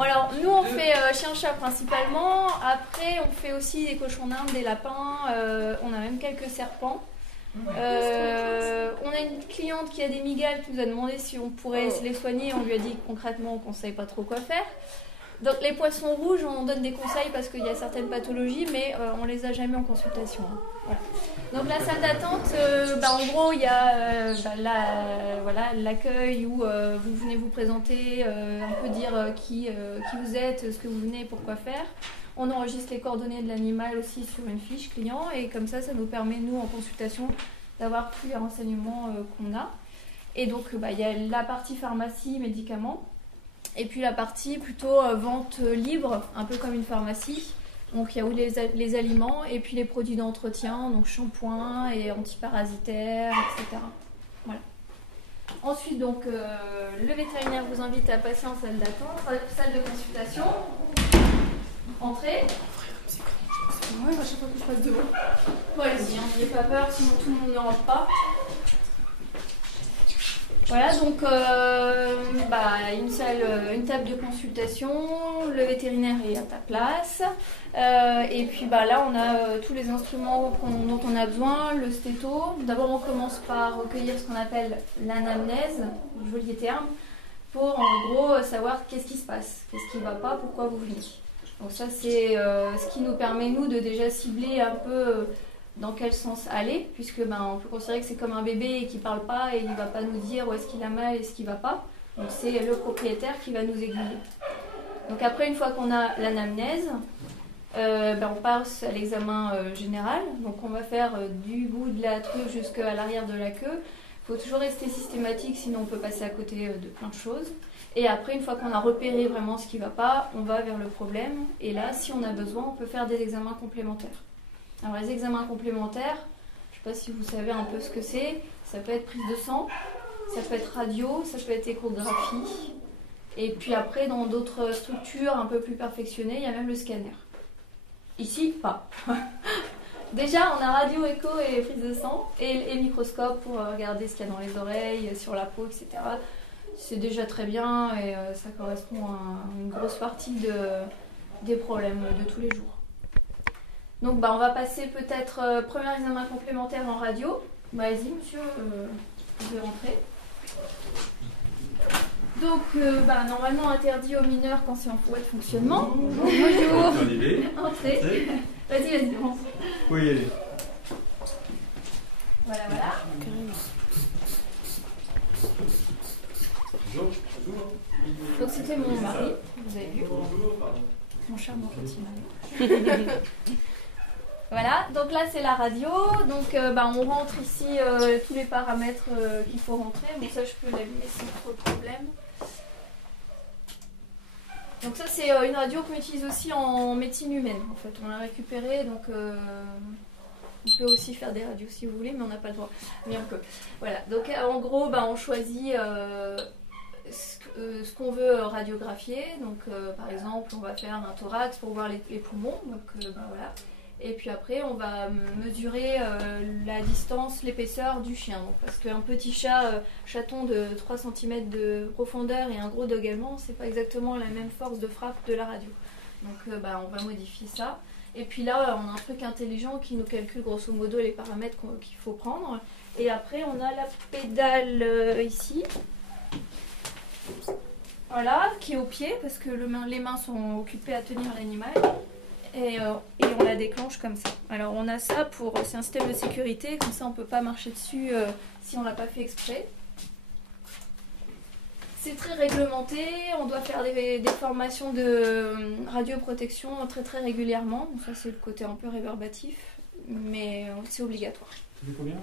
Alors, nous, on fait chien-chat principalement. Après, on fait aussi des cochons d'Inde, des lapins. On a même quelques serpents. On a une cliente qui a des migales qui nous a demandé si on pourrait les soigner. On lui a dit concrètement qu'on ne savait pas trop quoi faire. Donc les poissons rouges, on donne des conseils parce qu'il y a certaines pathologies, mais on les a jamais en consultation. Hein. Voilà. Donc la salle d'attente, en gros, il y a l'accueil où vous venez vous présenter, un peu dire qui vous êtes, ce que vous venez, pourquoi faire. On enregistre les coordonnées de l'animal aussi sur une fiche client et comme ça nous permet, nous, en consultation, d'avoir tous les renseignements qu'on a. Et donc, il y a la partie pharmacie, médicaments. Et puis la partie plutôt vente libre, un peu comme une pharmacie. Donc il y a où les aliments et puis les produits d'entretien, donc shampoing et antiparasitaires, etc. Voilà. Ensuite, donc, le vétérinaire vous invite à passer en salle d'attente, salle de consultation. Entrez. Ouais, à chaque fois que je passe devant. Bon, allez-y, n'ayez pas peur, sinon tout le monde ne rentre pas. Voilà, donc une table de consultation, le vétérinaire est à ta place. Et puis là, on a tous les instruments dont on a besoin, le stéto. D'abord, on commence par recueillir ce qu'on appelle l'anamnèse, joli terme, pour en gros savoir qu'est-ce qui se passe, qu'est-ce qui ne va pas, pourquoi vous venez. Donc ça, c'est ce qui nous permet, nous, de déjà cibler un peu dans quel sens aller, puisque on peut considérer que c'est comme un bébé qui ne parle pas et il ne va pas nous dire où est-ce qu'il a mal et ce qui ne va pas. Donc c'est le propriétaire qui va nous aiguiller. Donc après, une fois qu'on a l'anamnèse, on passe à l'examen général. Donc on va faire du bout de la truffe jusqu'à l'arrière de la queue. Il faut toujours rester systématique, sinon on peut passer à côté de plein de choses. Et après, une fois qu'on a repéré vraiment ce qui ne va pas, on va vers le problème. Et là, si on a besoin, on peut faire des examens complémentaires. Alors les examens complémentaires, je ne sais pas si vous savez un peu ce que c'est, ça peut être prise de sang, ça peut être radio, ça peut être échographie, et puis après dans d'autres structures un peu plus perfectionnées, il y a même le scanner. Ici, pas. Déjà on a radio, écho et prise de sang, et microscope pour regarder ce qu'il y a dans les oreilles, sur la peau, etc. C'est déjà très bien et ça correspond à une grosse partie des problèmes de tous les jours. Donc on va passer peut-être premier examen complémentaire en radio. Vas-y monsieur, vous pouvez rentrer. Donc normalement interdit aux mineurs quand c'est en voie de fonctionnement. Bonjour. Entrez. Vas-y, rentre. Oui, allez. Voilà. Bonjour. Donc c'était mon mari, vous avez vu. Mon charmant petit mari. Voilà, donc là c'est la radio, donc on rentre ici tous les paramètres qu'il faut rentrer, bon ça je peux l'allumer sans trop de problème. Donc ça c'est une radio qu'on utilise aussi en médecine humaine en fait, on l'a récupérée, donc on peut aussi faire des radios si vous voulez, mais on n'a pas le droit, mais on peut. Voilà, donc en gros on choisit ce qu'on veut radiographier, donc par exemple on va faire un thorax pour voir les poumons, donc voilà. Et puis après, on va mesurer la distance, l'épaisseur du chien. Donc, parce qu'un petit chaton de 3 cm de profondeur et un gros dog allemand, c'est pas exactement la même force de frappe de la radio. Donc on va modifier ça. Et puis là, on a un truc intelligent qui nous calcule grosso modo les paramètres qu'il faut prendre. Et après, on a la pédale ici. Voilà, qui est au pied, parce que les mains sont occupées à tenir l'animal. Et on la déclenche comme ça. Alors on a ça c'est un système de sécurité, comme ça on ne peut pas marcher dessus si on ne l'a pas fait exprès. C'est très réglementé, on doit faire des formations de radioprotection très très régulièrement. Donc ça c'est le côté un peu réverbatif, mais c'est obligatoire. Ça fait combien là ?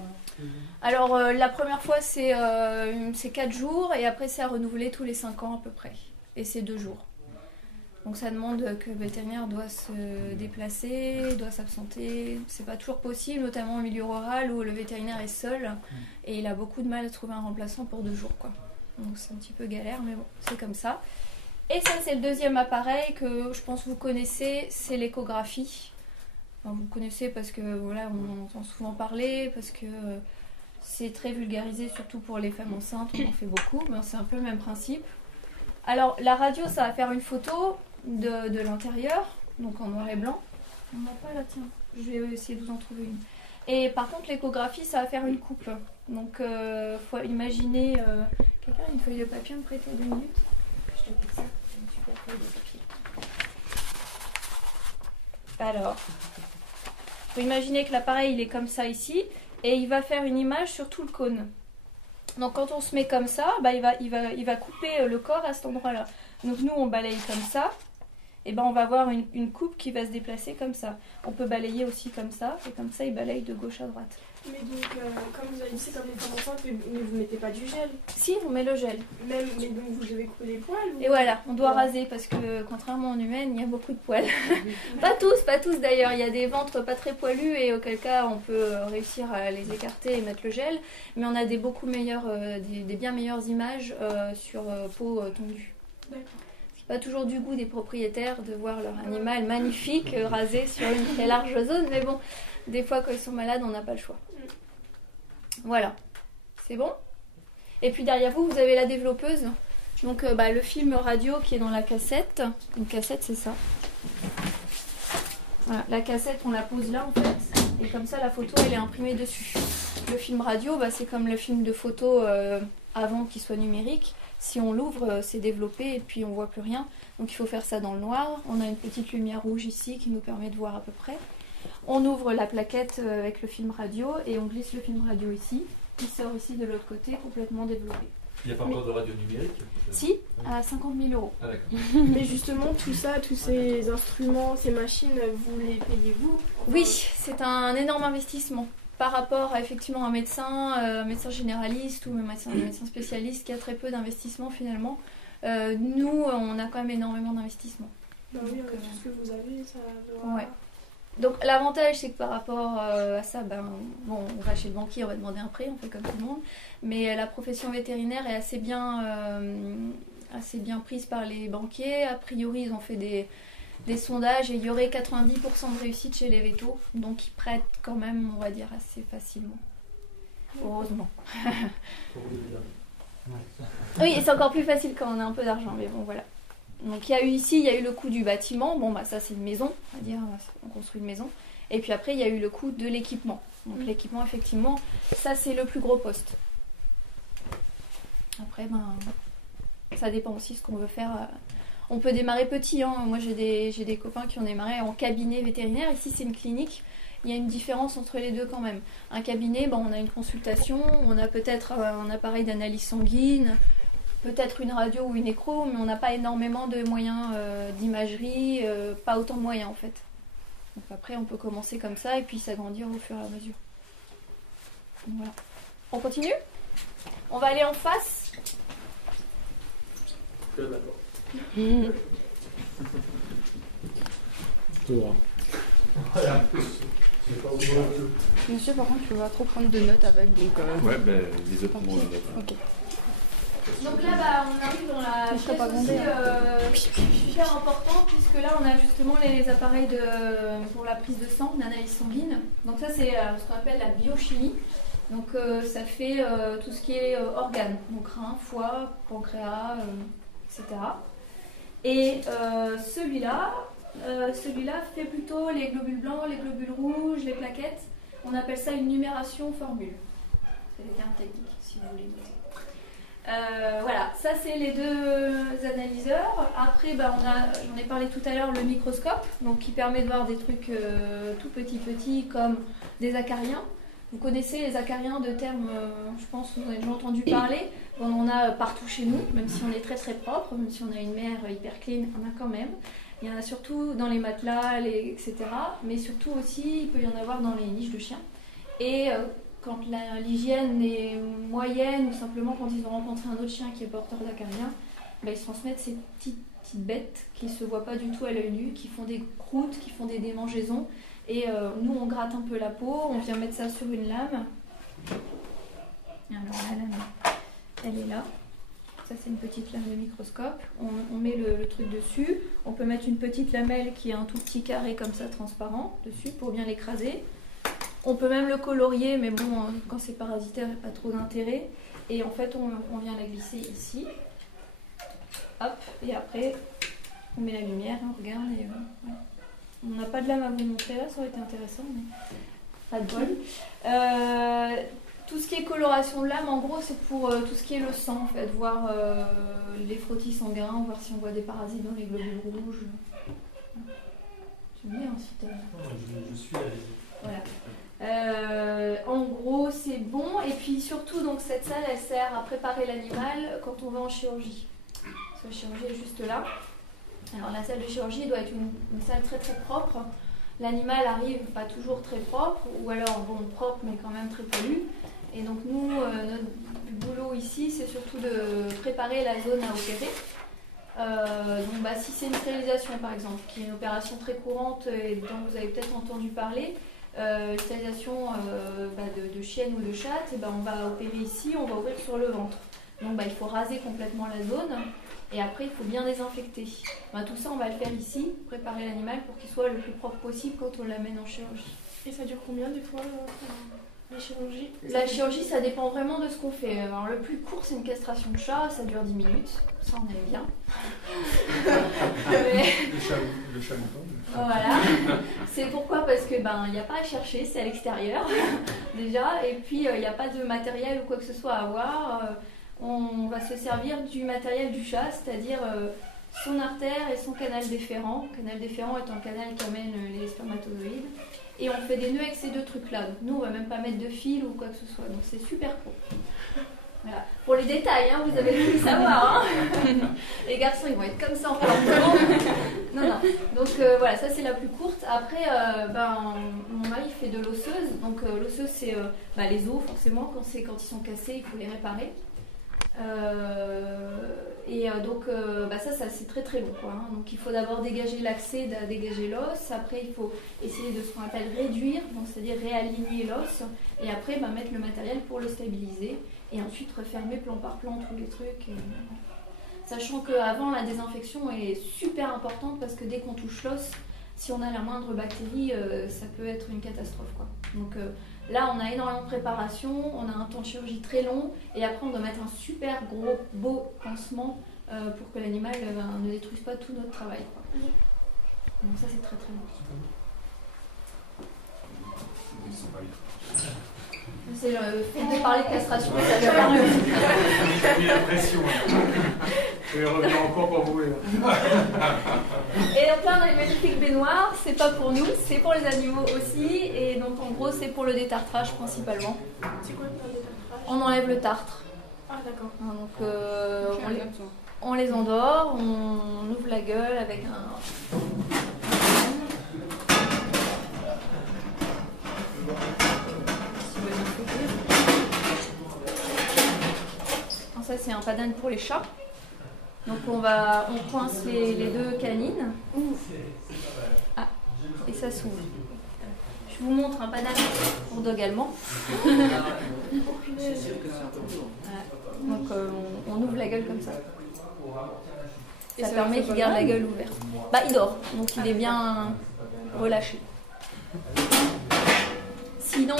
Alors la première fois c'est 4 jours et après c'est à renouveler tous les 5 ans à peu près. Et c'est 2 jours. Donc ça demande que le vétérinaire doit se déplacer, doit s'absenter. C'est pas toujours possible, notamment en milieu rural où le vétérinaire est seul et il a beaucoup de mal à trouver un remplaçant pour 2 jours, quoi. Donc c'est un petit peu galère, mais bon, c'est comme ça. Et ça, c'est le deuxième appareil que je pense que vous connaissez, c'est l'échographie. Enfin, vous connaissez parce que voilà, on en entend souvent parler, parce que c'est très vulgarisé, surtout pour les femmes enceintes, on en fait beaucoup, mais c'est un peu le même principe. Alors la radio, ça va faire une photo de l'intérieur, donc en noir et blanc. On n'a pas là, tiens. Je vais essayer de vous en trouver une. Et par contre, l'échographie, ça va faire une coupe. Donc, faut imaginer... Quelqu'un a une feuille de papier à me prêter 2 minutes? Je te fais ça, j'ai une super feuille de papier. Alors, faut imaginer que l'appareil, il est comme ça ici, et il va faire une image sur tout le cône. Donc, quand on se met comme ça, bah, il va couper le corps à cet endroit-là. Donc, nous, on balaye comme ça. Et ben on va avoir une coupe qui va se déplacer comme ça. On peut balayer aussi comme ça, et comme ça il balaye de gauche à droite. Mais donc, comme vous avez dit, c'est comme les femmes enceintes, mais vous mettez pas du gel. Si, on met le gel. Mais donc vous devez couper les poils ou... Et voilà, on doit raser parce que contrairement en humaine, il y a beaucoup de poils. Pas tous d'ailleurs. Il y a des ventres pas très poilus et auquel cas on peut réussir à les écarter et mettre le gel. Mais on a des bien meilleures images sur peau tondue. D'accord. Pas toujours du goût des propriétaires de voir leur animal magnifique rasé sur une très large zone, mais bon, des fois quand ils sont malades, on n'a pas le choix. Voilà, c'est bon. Et puis derrière vous, vous avez la développeuse. Donc le film radio qui est dans la cassette. Une cassette, c'est ça. Voilà, la cassette, on la pose là en fait, et comme ça la photo elle est imprimée dessus. Le film radio, c'est comme le film de photo avant qu'il soit numérique. Si on l'ouvre, c'est développé et puis on voit plus rien. Donc il faut faire ça dans le noir. On a une petite lumière rouge ici qui nous permet de voir à peu près. On ouvre la plaquette avec le film radio et on glisse le film radio ici. Il sort ici de l'autre côté, complètement développé. Il n'y a pas encore de radio numérique? Si, à 50 000 €. Ah d'accord. Mais justement, tout ça, tous ces instruments, ces machines, vous les payez vous? Enfin, Oui, c'est un énorme investissement. Par rapport à effectivement un médecin généraliste ou un médecin spécialiste qui a très peu d'investissement finalement, nous on a quand même énormément d'investissement. Bah oui, avec tout ce que vous avez, ça doit... Ouais. Donc l'avantage c'est que par rapport à ça, on va chez le banquier, on va demander un prêt, on fait comme tout le monde, mais la profession vétérinaire est assez bien prise par les banquiers. A priori ils ont fait des sondages et il y aurait 90% de réussite chez les vétos, donc ils prêtent quand même, on va dire, assez facilement. Heureusement. Oui, et c'est encore plus facile quand on a un peu d'argent, mais bon, voilà. Donc il y a eu le coût du bâtiment, ça c'est une maison, on va dire, on construit une maison. Et puis après il y a eu le coût de l'équipement. Donc l'équipement, effectivement, ça c'est le plus gros poste. Après, ça dépend aussi de ce qu'on veut faire. On peut démarrer petit, hein. Moi j'ai des copains qui ont démarré en cabinet vétérinaire. Ici c'est une clinique, il y a une différence entre les deux quand même. Un cabinet, on a une consultation, on a peut-être un appareil d'analyse sanguine, peut-être une radio ou une écho, mais on n'a pas énormément de moyens d'imagerie, pas autant de moyens en fait. Donc après on peut commencer comme ça et puis s'agrandir au fur et à mesure. Donc, voilà. On continue? On va aller en face. D'accord. Voilà. Monsieur, par contre, tu vas trop prendre de notes avec, donc... Ouais, les autres prendront les notes. Ok. Donc là, on arrive dans la pièce aussi super importante, puisque là, on a justement les appareils pour la prise de sang, l'analyse sanguine. Donc ça, c'est ce qu'on appelle la biochimie. Donc ça fait tout ce qui est organes, donc rein, foie, pancréas, etc. Et celui-là fait plutôt les globules blancs, les globules rouges, les plaquettes. On appelle ça une numération formule. C'est les termes techniques, si vous voulez noter. Voilà, ça c'est les deux analyseurs. Après, j'en ai parlé tout à l'heure, le microscope, donc qui permet de voir des trucs tout petits comme des acariens. Vous connaissez les acariens de termes, je pense que vous en avez déjà entendu parler. On en a partout chez nous, même si on est très très propre, même si on a une mer hyper clean, on en a quand même. Il y en a surtout dans les matelas, etc. Mais surtout aussi, il peut y en avoir dans les niches de chiens. Et quand l'hygiène est moyenne, ou simplement quand ils ont rencontré un autre chien qui est porteur d'acarien, ils se transmettent ces petites bêtes qui ne se voient pas du tout à l'œil nu, qui font des croûtes, qui font des démangeaisons. Et nous, on gratte un peu la peau, on vient mettre ça sur une lame. Alors la lame, elle est là. Ça, c'est une petite lame de microscope. On met le truc dessus. On peut mettre une petite lamelle qui est un tout petit carré comme ça, transparent, dessus, pour bien l'écraser. On peut même le colorier, mais bon, quand c'est parasitaire, il n'y a pas trop d'intérêt. Et en fait, on vient la glisser ici. hop, et après on met la lumière, on regarde et voilà. On n'a pas de lame à vous montrer là, ça aurait été intéressant, mais pas de bol. Tout ce qui est coloration de lame, en gros, c'est pour tout ce qui est le sang, en fait, voir les frottis sanguins, voir si on voit des parasites dans les globules rouges. Tu me dis si t'as... Je suis allé. Voilà. En gros, c'est bon. Et puis surtout, donc, cette salle, elle sert à préparer l'animal quand on va en chirurgie. Parce que la chirurgie est juste là. Alors, la salle de chirurgie doit être une salle très très propre. L'animal arrive pas toujours très propre, ou alors bon, propre mais quand même très pollu. Et donc nous, notre boulot ici, c'est surtout de préparer la zone à opérer. Donc si c'est une stérilisation par exemple, qui est une opération très courante et dont vous avez peut-être entendu parler, stérilisation de chienne ou de chatte, et on va opérer ici, on va ouvrir sur le ventre. Donc il faut raser complètement la zone et après il faut bien désinfecter. Tout ça on va le faire ici, préparer l'animal pour qu'il soit le plus propre possible quand on l'amène en chirurgie. Et ça dure combien des fois la chirurgie? La chirurgie, ça dépend vraiment de ce qu'on fait. Alors, le plus court, c'est une castration de chat, ça dure 10 minutes. Ça, on aime bien. Le chat mouton. Voilà. C'est pourquoi? Parce que il n'y a pas à chercher, c'est à l'extérieur déjà. Et puis, il n'y a pas de matériel ou quoi que ce soit à avoir. On va se servir du matériel du chat, c'est-à-dire son artère et son canal déférent. Le canal déférent est un canal qui amène les spermatozoïdes. Et on fait des nœuds avec ces deux trucs-là. Donc nous, on va même pas mettre de fil ou quoi que ce soit. Donc c'est super court. Voilà. Pour les détails, vous avez tout savoir. Les garçons, ils vont être comme ça en parlant. Non. Donc voilà, ça c'est la plus courte. Après, mon mari fait de l'osseuse. Donc l'osseuse, c'est les os, forcément. Quand ils sont cassés, il faut les réparer. Ça c'est très très long Donc il faut d'abord dégager l'accès, dégager l'os, après il faut essayer de ce qu'on appelle réduire, donc c'est-à-dire réaligner l'os, et après mettre le matériel pour le stabiliser, et ensuite refermer plan par plan tous les trucs. Sachant qu'avant la désinfection est super importante parce que dès qu'on touche l'os, si on a la moindre bactérie, ça peut être une catastrophe Donc là, on a énormément de préparation, on a un temps de chirurgie très long, et après on doit mettre un super gros, beau pansement pour que l'animal ne détruise pas tout notre travail. Donc ça, c'est très très long. C'est le fait de parler de castration, ça vient pas mieux. J'ai mis la pression. Je vais revenir encore pour vous. Et donc là, on a une magnifique baignoire. C'est pas pour nous, c'est pour les animaux aussi. Et donc en gros, c'est pour le détartrage principalement. C'est quoi le détartrage? On enlève le tartre. Ah d'accord. Donc on les endort, on ouvre la gueule avec un... Ça c'est un padane pour les chats. Donc on coince les deux canines. Et ça s'ouvre. Je vous montre un padane pour dog allemand. Donc on ouvre la gueule comme ça. Ça permet qu'il garde la gueule ouverte. Il dort, donc il est bien relâché. Sinon,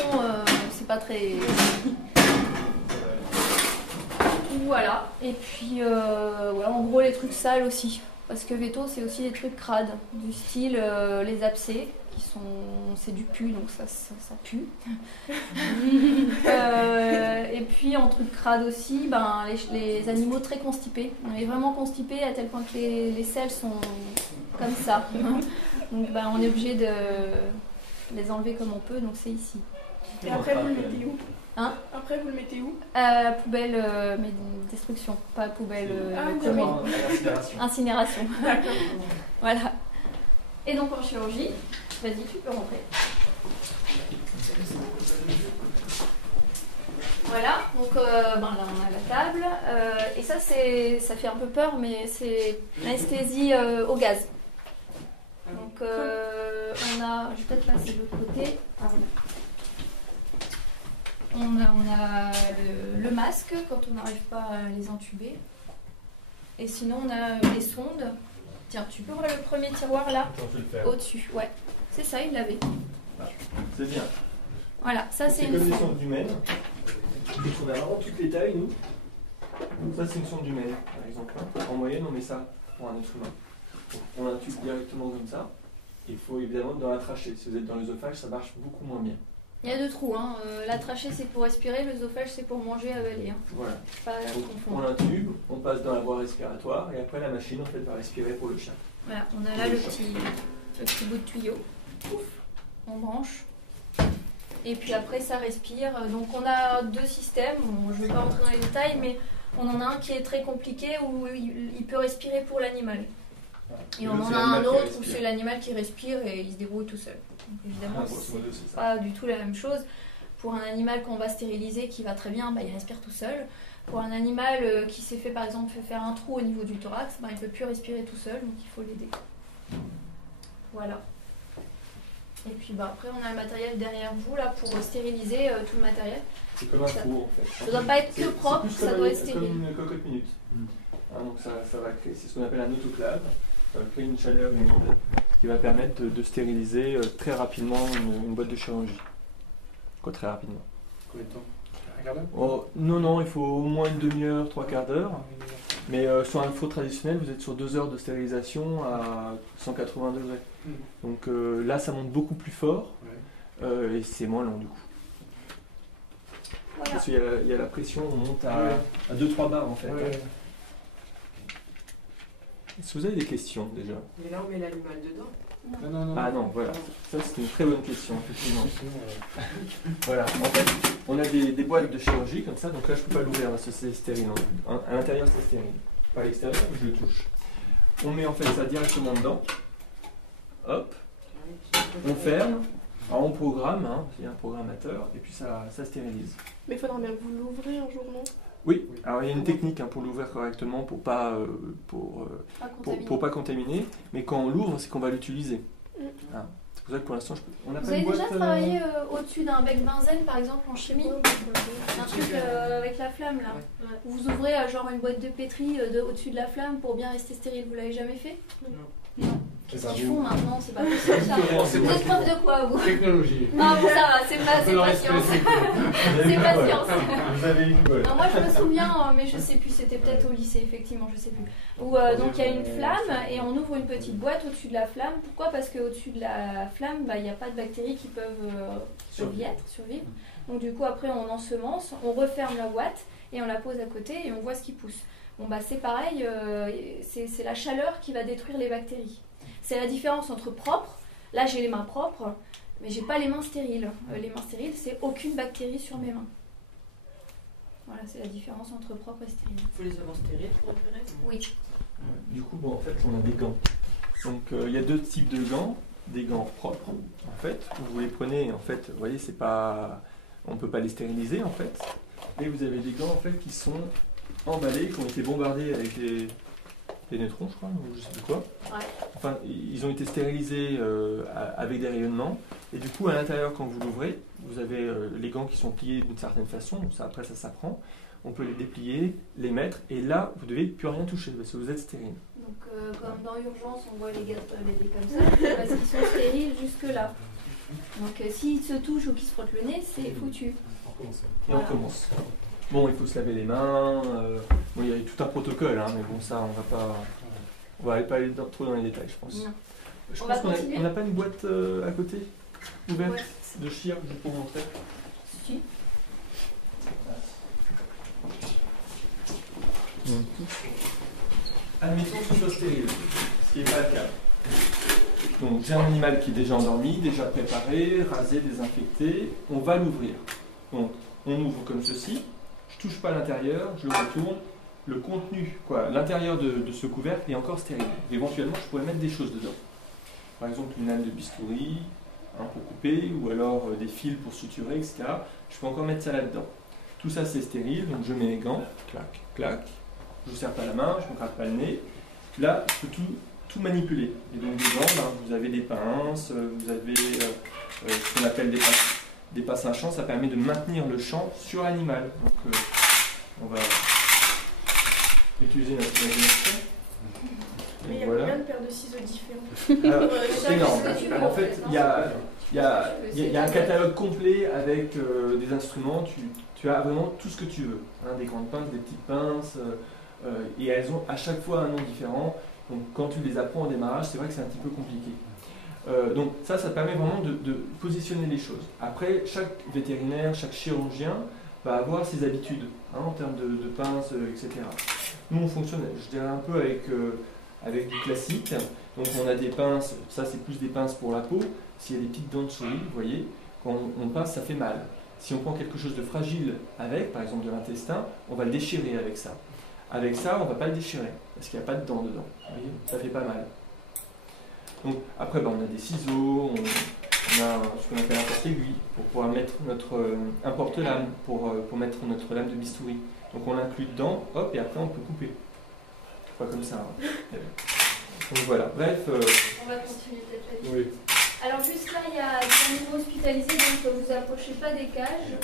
c'est pas très... Voilà, et puis en gros les trucs sales aussi, parce que veto c'est aussi des trucs crades, du style les abcès, c'est du pu, donc ça pue. Et puis en truc crade aussi, les animaux très constipés. On est vraiment constipés à tel point que les selles sont comme ça. Donc on est obligé de les enlever comme on peut, donc c'est ici. Et après vous le mettez où? Après vous le mettez où? Poubelle, mais destruction, pas poubelle Incinération. Incinération. D'accord. Voilà. Et donc en chirurgie, vas-y, tu peux rentrer. Voilà, donc là on a la table. Et ça fait un peu peur, mais c'est l'anesthésie au gaz. Donc je vais peut-être passer de l'autre côté. On a le masque quand on n'arrive pas à les intuber. Et sinon, on a les sondes. Tiens, tu peux ouvrir le premier tiroir là, au-dessus. Ouais, c'est ça, il l'avait. C'est bien. Voilà, ça c'est une comme sonde. des sondes humaines. On a vraiment toutes les tailles, nous. Ça, c'est une sonde humaine, par exemple. exemple. Hein. En moyenne, on met ça pour un être humain. Donc, on intube directement comme ça. Il faut évidemment dans la trachée. Si vous êtes dans l'œsophage, ça marche beaucoup moins bien. Il y a deux trous. Hein. La trachée, c'est pour respirer, l'œsophage, c'est pour manger, avaler. Hein. Voilà. Pas Donc, on confondre. intube, on passe dans la voie respiratoire et après la machine en fait va respirer pour le chat. Voilà, on a là le petit bout de tuyau. Ouf, on branche. Et puis après, ça respire. Donc on a deux systèmes. Bon, je ne vais pas rentrer dans les détails, mais on en a un qui est très compliqué où il peut respirer pour l'animal. Et on en a un autre où c'est l'animal qui respire et il se débrouille tout seul. Donc évidemment, c'est pas du tout la même chose. Pour un animal qu'on va stériliser qui va très bien, bah, il respire tout seul. Pour un animal qui s'est fait par exemple faire un trou au niveau du thorax, bah, il ne peut plus respirer tout seul, donc il faut l'aider. Voilà. Et puis bah, après on a le matériel derrière vous là pour stériliser tout le matériel. C'est comme un four en fait. Ça ne doit pas être que propre, ça doit être stérile. Comme une cocotte minute. Hein, donc ça va créer, c'est ce qu'on appelle un autoclave. Ça va créer une chaleur humide qui va permettre de stériliser très rapidement une boîte de chirurgie. Quoi, très rapidement. Combien de temps? Un quart d'heure? Oh, non, il faut au moins une demi-heure, 3/4 d'heure. Mais sur un four traditionnel, vous êtes sur 2 heures de stérilisation à 180 degrés. Donc là, ça monte beaucoup plus fort et c'est moins long du coup. Voilà. Parce qu'il y a la pression, on monte à 2-3 bars en fait. Est-ce que vous avez des questions déjà? Mais là, on met l'animal dedans. Non. Ah non, voilà. Ça, c'est une très bonne question, effectivement. Voilà. En fait, on a des boîtes de chirurgie comme ça. Donc là, je ne peux pas l'ouvrir parce que c'est stérile. Hein. À l'intérieur, c'est stérile. Pas à l'extérieur, je le touche. On met en fait ça directement dedans. Hop. On ferme. Alors, on programme. Hein. Il y a un programmateur. Et puis, ça stérilise. Mais il faudra bien que vous l'ouvrez un jour, non? Oui. Alors, il y a une technique hein, pour l'ouvrir correctement pour pas contaminer. Mais quand on l'ouvre, c'est qu'on va l'utiliser. Ah. C'est pour ça que pour l'instant, on n'a Vous pas avez une boîte. déjà travaillé au-dessus d'un bec benzène, par exemple, en chimie? Un truc avec la flamme, là. Où vous ouvrez genre une boîte de pétri au-dessus de la flamme pour bien rester stérile. Vous l'avez jamais fait? Non. Qu'est-ce qu'ils font maintenant? C'est pas possible, ça. Vous êtes prof de quoi, vous? Technologie. Non, bon, ça va, c'est pas science. C'est pas science. Vous avez une boîte. Non, moi, je me souviens, mais je sais plus, c'était peut-être au lycée, effectivement, je sais plus. Où donc il y a une flamme et on ouvre une petite boîte au-dessus de la flamme. Pourquoi? Parce qu'au-dessus de la flamme, il n'y a pas de bactéries qui peuvent survivre. Donc du coup, après, on ensemence, on referme la boîte et on la pose à côté et on voit ce qui pousse. Bon, bah c'est pareil, c'est la chaleur qui va détruire les bactéries. C'est la différence entre propre, là j'ai les mains propres, mais j'ai pas les mains stériles. Les mains stériles, c'est aucune bactérie sur mes mains. Voilà, c'est la différence entre propre et stérile. Il faut les avoir stériles pour opérer? Oui. Du coup, bon, en fait, on a des gants. Donc, il y a 2 types de gants. Des gants propres, en fait. Vous les prenez, en fait, vous voyez, c'est pas... On ne peut pas les stériliser, en fait. Mais vous avez des gants, en fait, qui sont emballés, qui ont été bombardés avec des neutrons, je crois, ou je sais plus quoi. Ouais. Enfin, ils ont été stérilisés avec des rayonnements. Et du coup, à l'intérieur, quand vous l'ouvrez, vous avez les gants qui sont pliés d'une certaine façon. Donc ça, après, ça s'apprend. On peut les déplier, les mettre. Et là, vous ne devez plus rien toucher parce que vous êtes stérile. Donc, comme dans Urgence, on voit les gars bébés comme ça, c'est parce qu'ils sont stériles jusque-là. Donc, s'ils se touchent ou qu'ils se frottent le nez, c'est foutu. Et Voilà. on commence. Bon, il faut se laver les mains. Bon, il y a tout un protocole, hein, mais bon, ça, on va pas aller trop dans les détails, je pense. Non. Je On pense va qu'on continuer. n'a pas une boîte à côté ouverte Ouais. de chire, juste pour montrer. Si. Admettons que ce soit stérile, ce qui n'est pas le cas. Donc j'ai un animal qui est déjà endormi, déjà préparé, rasé, désinfecté. On va l'ouvrir. Donc on ouvre comme ceci. Je touche pas l'intérieur, je le retourne. Le contenu, l'intérieur de ce couvercle est encore stérile. Éventuellement, je pourrais mettre des choses dedans. Par exemple, une lame de bistouri pour couper, ou alors des fils pour suturer, etc. Je peux encore mettre ça là-dedans. Tout ça, c'est stérile, donc je mets les gants, clac, clac. Je ne vous serre pas la main, je ne me gratte pas le nez. Là, je peux tout manipuler. Et donc, dedans, vous avez des pinces, vous avez ce qu'on appelle des passes à champ. Ça permet de maintenir le champ sur l'animal. Donc, on va utiliser notre imagination. Mais il y a Voilà. combien de paires de ciseaux différents? Alors, Ça, énorme. c'est ce que tu veux, En fait, il y a un C'est catalogue complet avec des instruments. Tu as vraiment tout ce que tu veux. Hein, des grandes pinces, des petites pinces, Et elles ont à chaque fois un nom différent. Donc quand tu les apprends au démarrage, c'est vrai que c'est un petit peu compliqué. Donc ça permet vraiment de positionner les choses. Après, chaque vétérinaire, chaque chirurgien va avoir ses habitudes en termes de pinces, etc. Nous, on fonctionne, je dirais, un peu avec du classique. Donc on a des pinces, ça c'est plus des pinces pour la peau. S'il y a des petites dents de souris, vous voyez, quand on pince, ça fait mal. Si on prend quelque chose de fragile avec, par exemple de l'intestin, on va le déchirer avec ça. Avec ça, on ne va pas le déchirer, parce qu'il n'y a pas de dents dedans. Vous voyez, ça fait pas mal. Donc après, on a des ciseaux, on a ce qu'on appelle un porte-aiguille, pour pouvoir mettre un porte-lame, pour mettre notre lame de bistouri. Donc on l'inclut dedans, hop, et après on peut couper. Pas comme ça. Donc voilà, bref. On va continuer peut-être la vie. Oui. Alors juste là, il y a des animaux hospitalisés, donc vous approchez pas des cages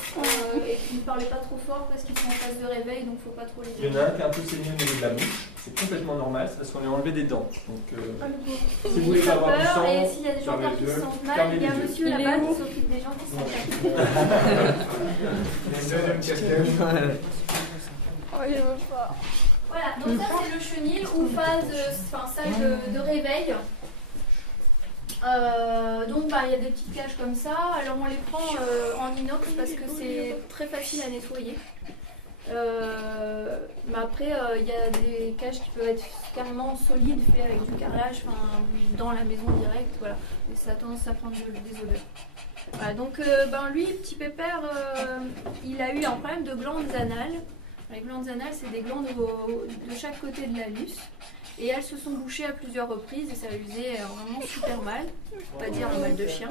et puis ne parlez pas trop fort parce qu'ils sont en phase de réveil, donc faut pas trop les Il y en a un qui est un peu saigné au niveau de la bouche, c'est complètement normal, c'est parce qu'on lui a enlevé des dents. Donc si vous voulez pas avoir du sang, et s'il y a des gens fermez qui les se yeux, sentent mal, fermez il y a un les yeux. monsieur là-bas qui s'occupe des gens qui se sentent mal. Il y a une deuxième casquette. Oh, je veux pas. Voilà, donc ça c'est le chenil ou salle de réveil. Donc il y a des petites cages comme ça, alors on les prend en inox parce que c'est très facile à nettoyer. Mais après il y a des cages qui peuvent être carrément solides, faites avec du carrelage, dans la maison direct, voilà. Mais ça a tendance à prendre des odeurs. Voilà, donc lui, petit pépère, il a eu un problème de glandes anales. Les glandes anales, c'est des glandes de chaque côté de l'anus. Et elles se sont bouchées à plusieurs reprises et ça lui faisait vraiment super mal, pour pas dire un mal de chien.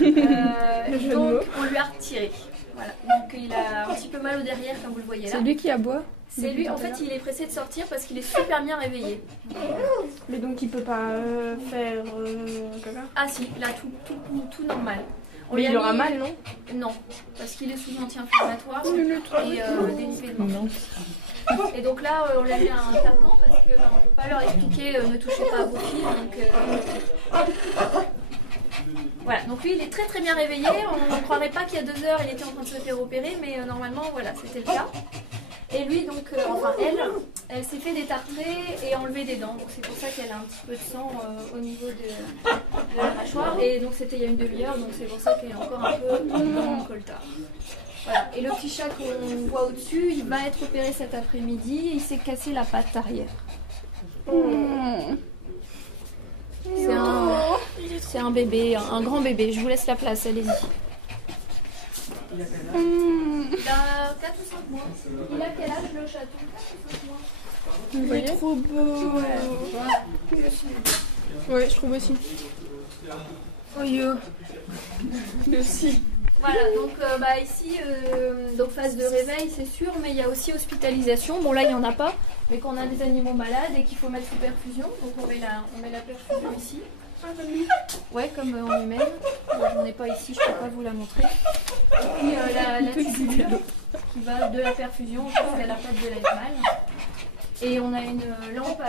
Donc on lui a retiré. Voilà. Donc il a un petit peu mal au derrière comme vous le voyez là. C'est lui qui aboie? C'est lui, en fait il est pressé de sortir parce qu'il est super bien réveillé. Mais donc il peut pas faire caca? Ah si, là tout normal. On Mais lui a il aura mis- mal, non? Non, parce qu'il est sous anti-inflammatoire et délipédement. Et donc là, on lui a mis un carcan parce qu'on ne peut pas leur expliquer ne touchez pas à vos filles. Voilà, donc lui il est très très bien réveillé. On ne croirait pas qu'il y a 2 heures il était en train de se faire opérer, mais normalement voilà, c'était le cas. Et lui donc, elle s'est fait détartrer et enlever des dents. Donc c'est pour ça qu'elle a un petit peu de sang au niveau de la mâchoire. Et donc c'était il y a une demi-heure, donc c'est pour ça qu'elle est encore un peu dans le coltard. Voilà. Et le petit chat qu'on voit au-dessus, il va être opéré cet après-midi. Il s'est cassé la patte arrière. C'est un bébé, un grand bébé. Je vous laisse la place, allez-y. Il a 4 ou 5 mois. Il a quel âge le chaton? 4 ou 5 mois. Vous voyez? Trop beau. Ouais, je trouve aussi. Oh yo. Merci. Voilà, donc ici, donc phase de réveil, c'est sûr, mais il y a aussi hospitalisation. Bon, là, il n'y en a pas, mais quand on a des animaux malades et qu'il faut mettre sous perfusion, donc on met la perfusion ici. Ouais, comme en humaine. J'en ai pas ici, je ne peux pas vous la montrer. Et puis la tubule qui va de la perfusion jusqu'à la patte de l'animal. Et on a une lampe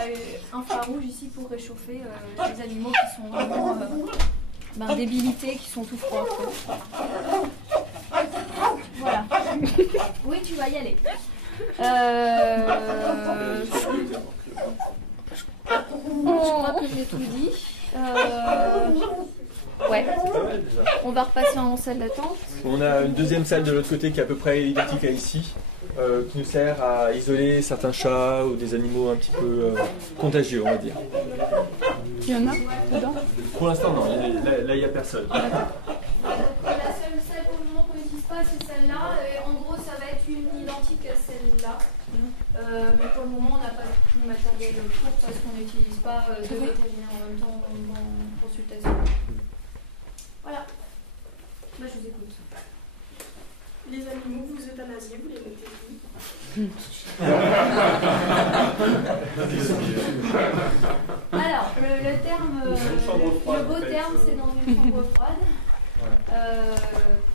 infrarouge ici pour réchauffer les animaux qui sont vraiment débilités, qui sont tout froids. Voilà. Oui, tu vas y aller. Je crois que j'ai tout dit. Ouais. On va repasser en salle d'attente. On a une deuxième salle de l'autre côté qui est à peu près identique à ici, qui nous sert à isoler certains chats ou des animaux un petit peu contagieux, on va dire. Il y en a dedans? Pour l'instant, non, là il n'y a personne. La seule salle pour le moment qu'on n'utilise pas, c'est celle-là. En gros, ça va être une identique à celle-là. Mais pour le moment, on n'a pas tout le matériel pour parce qu'on n'utilise pas de vétérinaire en même temps en consultation. Voilà. Bah, je vous écoute. Les animaux, vous euthanasiez, vous les mettez où? Alors, le terme, le beau terme, c'est dans une chambre froide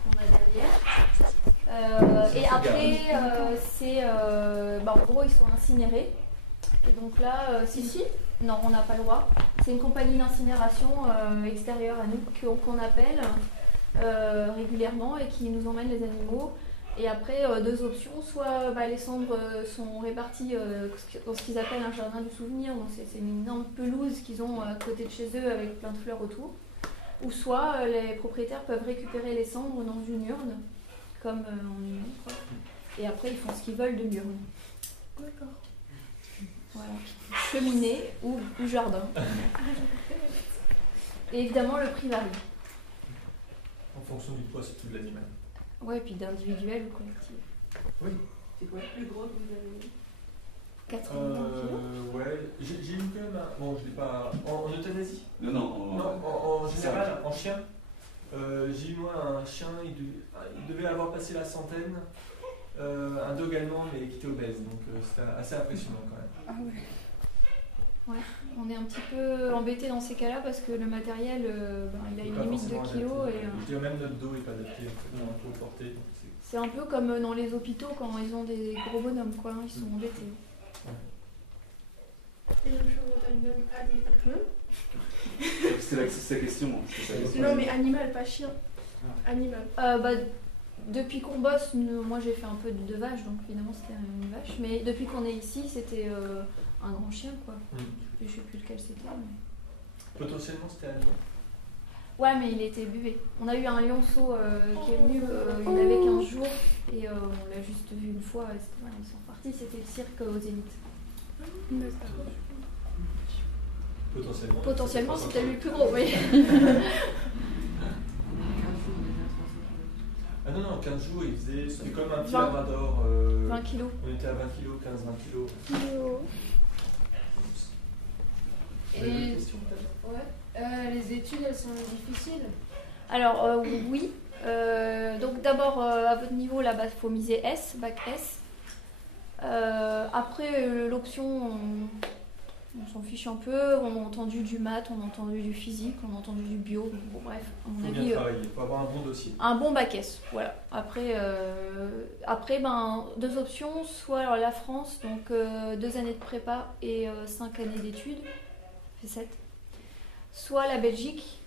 qu'on a derrière. Et après, en gros, ils sont incinérés. Et donc là, non, on n'a pas le droit. C'est une compagnie d'incinération extérieure à nous qu'on appelle régulièrement et qui nous emmène les animaux. Et après, deux options, soit les cendres sont réparties dans ce qu'ils appellent un jardin du souvenir, donc c'est une énorme pelouse qu'ils ont à côté de chez eux avec plein de fleurs autour. Ou soit les propriétaires peuvent récupérer les cendres dans une urne, comme en urne, quoi. Et après, ils font ce qu'ils veulent de l'urne. D'accord. Voilà. Cheminée ou jardin. Et évidemment, le prix varie. En fonction du poids surtout de l'animal. Ouais, et puis d'individuel ou collectif. C'est quoi le plus gros que vous avez eu 80 kilos. Ouais, j'ai eu quand même un... Bon, je l'ai pas... En euthanasie? Non, non. Non, en général, en chien. J'ai eu moi un chien, il devait avoir passé la centaine. Un dog allemand, mais qui était obèse, donc c'était assez impressionnant quand même. Ah ouais. Ouais, on est un petit peu embêté dans ces cas-là parce que le matériel, il a une limite de kilos. Et, je dirais même notre dos n'est pas adapté pour porter. Donc c'est un peu comme dans les hôpitaux quand ils ont des gros bonhommes, quoi, ils sont embêtés. Et le chevaux d'animal C'est la question. Non, mais animal, pas chien. Animal. Depuis qu'on bosse, moi j'ai fait un peu de vache, donc évidemment c'était une vache. Mais depuis qu'on est ici, c'était un grand chien, quoi. Je sais plus lequel c'était. Mais... Potentiellement c'était un lion. Ouais, mais il était buvé. On a eu un lionceau qui est venu, il avait 15 jours, et on l'a juste vu une fois, ils sont partis, c'était le cirque au Zénith. Potentiellement c'était lui le plus gros, oui. Ah non, 15 jours, il faisait. C'était comme un petit 20. labrador. 20 kilos. On était à 20 kilos, 15-20 kilos. Et... Ouais. Les études, elles sont difficiles. Alors, oui. Donc, d'abord, à votre niveau, là-bas, il faut miser S, bac S. Après, l'option, on s'en fiche un peu. On a entendu du maths, on a entendu du physique, on a entendu du bio. Bon, bref, à mon avis. Bien travailler, il faut avoir un bon dossier. Un bon bac S, voilà. Après, deux options. Soit alors, la France, donc 2 années de prépa et 5 années d'études. Ça fait 7. Soit la Belgique.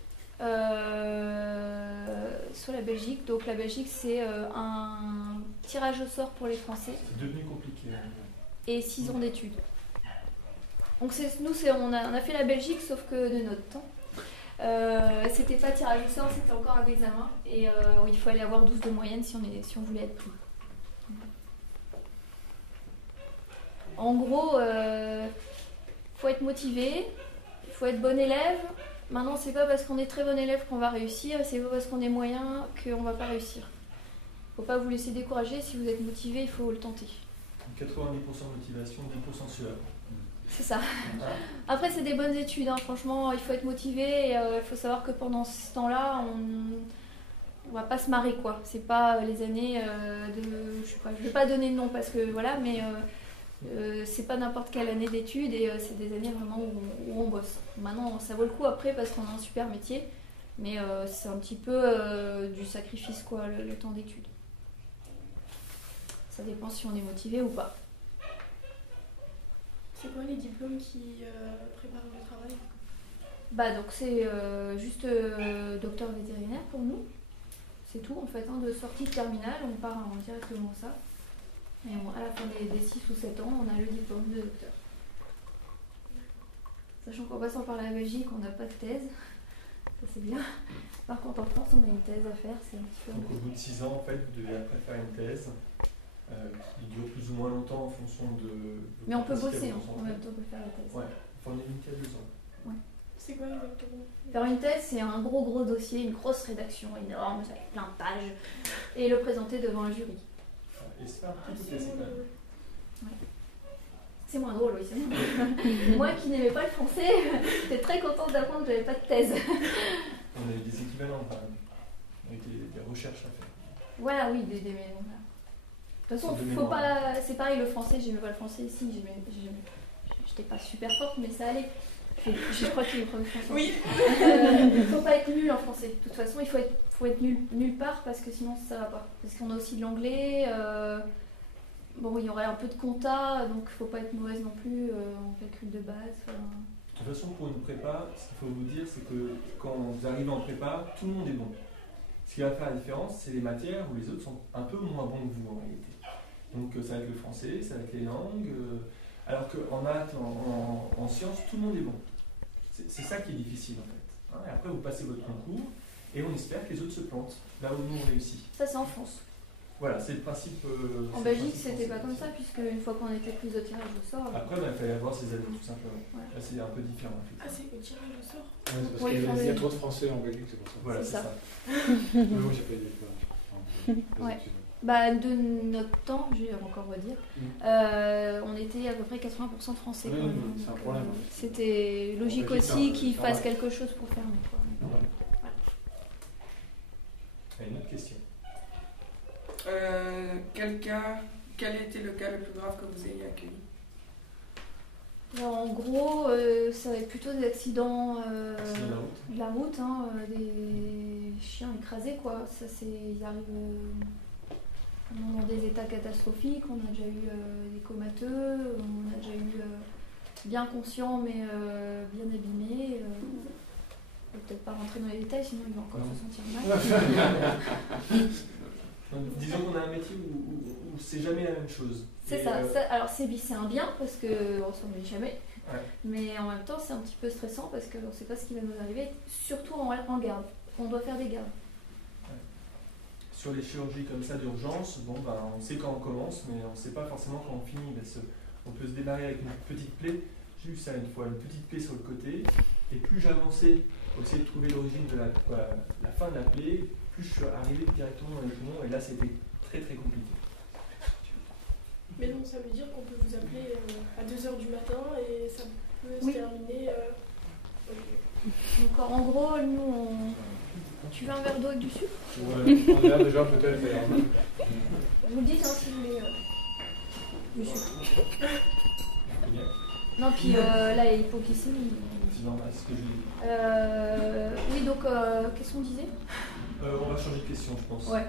Donc la Belgique, c'est un tirage au sort pour les Français. C'est devenu compliqué. Et 6 ans d'études. Donc on a fait la Belgique, sauf que de notre temps. C'était pas tirage au sort, c'était encore un examen. Et il faut aller avoir 12 de moyenne si on voulait être pris. En gros, faut être motivé, il faut être bon élève. Maintenant, c'est pas parce qu'on est très bon élève qu'on va réussir, c'est pas parce qu'on est moyen qu'on va pas réussir. Faut pas vous laisser décourager, si vous êtes motivé, il faut le tenter. 90% de motivation, 10% sueur. C'est ça. Après, c'est des bonnes études, hein. Franchement, il faut être motivé et il faut savoir que pendant ce temps-là, on va pas se marrer, quoi. C'est pas les années je sais pas, je vais pas donner de nom parce que voilà, mais c'est pas n'importe quelle année d'études et c'est des années vraiment où on bosse. Maintenant, ça vaut le coup après parce qu'on a un super métier, mais c'est un petit peu du sacrifice, quoi, le temps d'études. Ça dépend si on est motivé ou pas. C'est quoi les diplômes qui préparent le travail? Donc c'est juste docteur vétérinaire pour nous. C'est tout en fait, hein, de sortie de terminale, on part directement ça. Et à la fin des 6 ou 7 ans, on a le diplôme de docteur. Sachant qu'en passant par la Belgique, on n'a pas de thèse. Ça c'est bien. Par contre en France, on a une thèse à faire, c'est un petit peu... Donc au bout de 6 ans, en fait, vous devez après faire une thèse qui dure plus ou moins longtemps en fonction de... Mais on peut bosser, hein, en même temps on peut faire la thèse. Ouais, enfin on est limité à 2 ans. Ouais. C'est quoi exactement? Faire une thèse, c'est un gros dossier, une grosse rédaction énorme, avec plein de pages, et le présenter devant un jury. Et c'est pas un petit peu quand même. Ouais. C'est moins drôle, oui, c'est moins drôle. Moi qui n'aimais pas le français, j'étais très contente d'apprendre que j'avais pas de thèse. On a eu des équivalents quand même, avec des recherches à faire. Voilà, oui, des voilà. De toute façon, faut pas... c'est pareil, le français, j'aimais pas le français ici, j'étais pas super forte, mais ça allait. Je crois qu'il est premier français. Oui. Faut pas être nul en français. De toute façon, il faut être nul nulle part parce que sinon ça va pas. Parce qu'on a aussi de l'anglais. Bon, il y aurait un peu de compta, donc faut pas être mauvaise non plus en calcul de base. De toute façon, pour une prépa, ce qu'il faut vous dire, c'est que quand vous arrivez en prépa, tout le monde est bon. Ce qui va faire la différence, c'est les matières où les autres sont un peu moins bons que vous en réalité. Donc ça va être le français, ça va être les langues, alors qu'en maths, en sciences, tout le monde est bon. C'est ça qui est difficile en fait. Hein, et après, vous passez votre concours et on espère que les autres se plantent, là où nous on réussit. Ça, c'est en France. Voilà, c'est le principe. En Belgique, c'était pas comme ça, puisque une fois qu'on était pris au tirage au sort. Après, il fallait avoir ses années tout simplement. Ouais. Là, c'est un peu différent. Ah, c'est au tirage au sort. Ouais, c'est parce Oui, qu'il y enfin, a oui. trop de Français en Belgique, c'est pour ça. Voilà, C'est c'est ça. ça. Mais moi, j'ai pas idée. Ouais. Bah, de notre temps, je vais encore redire, on était à peu près 80% français. Oui, quand même. c'est un Donc, problème. c'était logique En Belgique, aussi c'est qu'ils normal. fassent quelque chose pour fermer. Quoi. Une autre question. Quel était le cas le plus grave que vous ayez accueilli? Alors, en gros, ça va être plutôt des accidents C'est de la route. de la route, hein, des chiens écrasés, quoi. Ça, ils arrivent vraiment dans des états catastrophiques. On a déjà eu des comateux, on a déjà eu bien conscients mais bien abîmés. Je vais peut-être pas rentrer dans les détails, sinon il va encore se sentir mal. Donc, disons qu'on a un métier où c'est jamais la même chose. C'est Et, ça. Alors c'est un bien parce qu'on s'en met jamais. Ouais. Mais en même temps, c'est un petit peu stressant parce qu'on ne sait pas ce qui va nous arriver, surtout en garde. On doit faire des gardes. Sur les chirurgies comme ça d'urgence, bon, ben, on sait quand on commence, mais on ne sait pas forcément quand on finit. Parce on peut se démarrer avec une petite plaie. J'ai eu ça une fois, une petite plaie sur le côté. Et plus j'avançais pour essayer de trouver l'origine de la fin de la plaie, plus je suis arrivé directement dans les poumons. Et là, c'était très très compliqué. Mais donc ça veut dire qu'on peut vous appeler à 2h du matin et ça peut Oui. se terminer. Donc en gros, nous, tu veux un verre d'eau avec du sucre? Ouais, on est déjà peut-être. Vous le dites hein, si vous voulez du sucre. Bien. Non, puis là, l'hypoglycémie. C'est normal, c'est ce que je dis. Oui, donc qu'est-ce qu'on disait? On va changer de question, je pense. Ouais.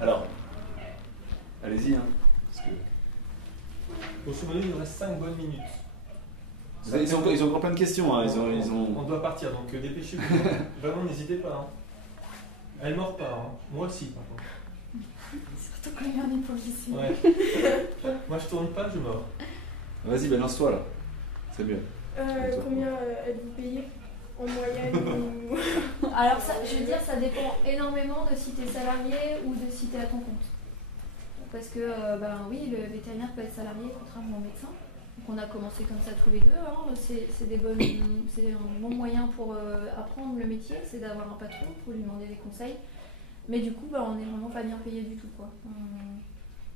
Alors, allez-y, hein. Parce que... Grosso modo, il nous reste 5 bonnes minutes. Ils ont encore plein de questions. Hein. On doit partir, donc dépêchez-vous. Vraiment, n'hésitez pas. Hein. Elle ne mord pas. Hein. Moi aussi, par contre. Surtout quand il y a un hypoglycémie. Ouais. Moi, je tourne pas, je mords. Vas-y, lance-toi là. C'est mieux. Combien êtes-vous payé en moyenne ou... Alors, ça, je veux dire, ça dépend énormément de si tu es salarié ou de si tu es à ton compte. Parce que, oui, le vétérinaire peut être salarié contrairement au médecin. Donc, on a commencé comme ça tous les deux. Hein. C'est un bon moyen pour apprendre le métier, c'est d'avoir un patron pour lui demander des conseils. Mais du coup, on n'est vraiment pas bien payé du tout, quoi.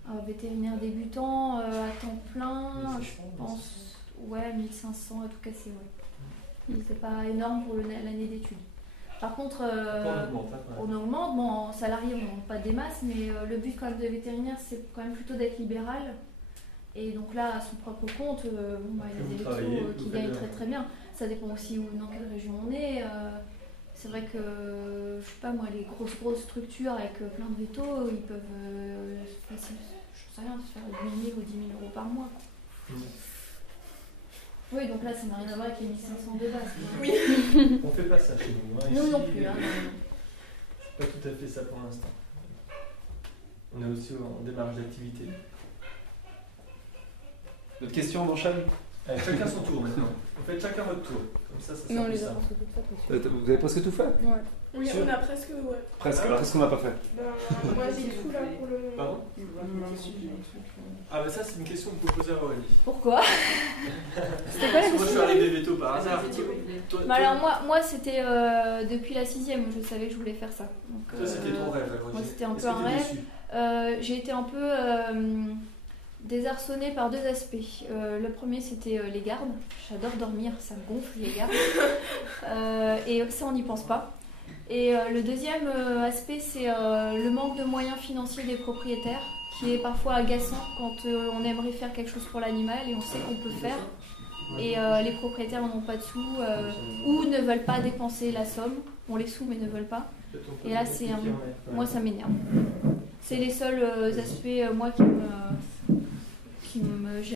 Un vétérinaire débutant à temps plein, je pense, ouais, 1500 à tout casser, ouais. C'est pas énorme pour l'année d'études. Par contre, on augmente, bon, en salarié on n'augmente pas des masses, mais le but quand même de vétérinaire c'est quand même plutôt d'être libéral. Et donc là, à son propre compte, il y a des vétos qui gagnent très très bien. Ça dépend aussi dans quelle région on est. C'est vrai que, je sais pas moi, les grosses structures avec plein de vétos, ils peuvent, je sais rien, se faire 8 000 ou 10 000 euros par mois. Oui, donc là, ça n'a rien à voir avec les 1500 de base. Oui. On fait pas ça chez nous. Hein. Nous Ici, non plus. Hein. C'est pas tout à fait ça pour l'instant. On est aussi en démarrage d'activité. D'autres questions, on enchaîne? Allez, chacun son tour maintenant. Vous faites chacun votre tour. Comme ça sera Non, on plus les a simple. presque toutes faites aussi. Vous avez presque tout fait? Ouais. Oui, Sûr. on a presque, ouais. Presque. Alors, qu'est-ce qu'on n'a pas fait? Moi j'ai tout là pour le moment. Pardon? Ah bah ça c'est une question que vous posez à Aurélie. Pourquoi? C'était quoi la Moi je suis question? arrivé veto par hasard. Toi, Bah alors moi c'était depuis la 6e, je savais que je voulais faire ça. Donc, toi, c'était ton rêve, Aurélie. moi, c'était un peu Est-ce que un t'es rêve. déçue? J'ai été un peu désarçonnée par deux aspects. Le premier c'était les gardes. J'adore dormir, ça me gonfle les gardes. Et ça on n'y pense pas. Et le deuxième aspect c'est le manque de moyens financiers des propriétaires, qui est parfois agaçant quand on aimerait faire quelque chose pour l'animal et on sait qu'on peut faire. Et les propriétaires n'en ont pas de sous ou ne veulent pas dépenser la somme. On les sous mais ne veulent pas. Et là, c'est moi ça m'énerve. C'est les seuls aspects moi qui me gênent.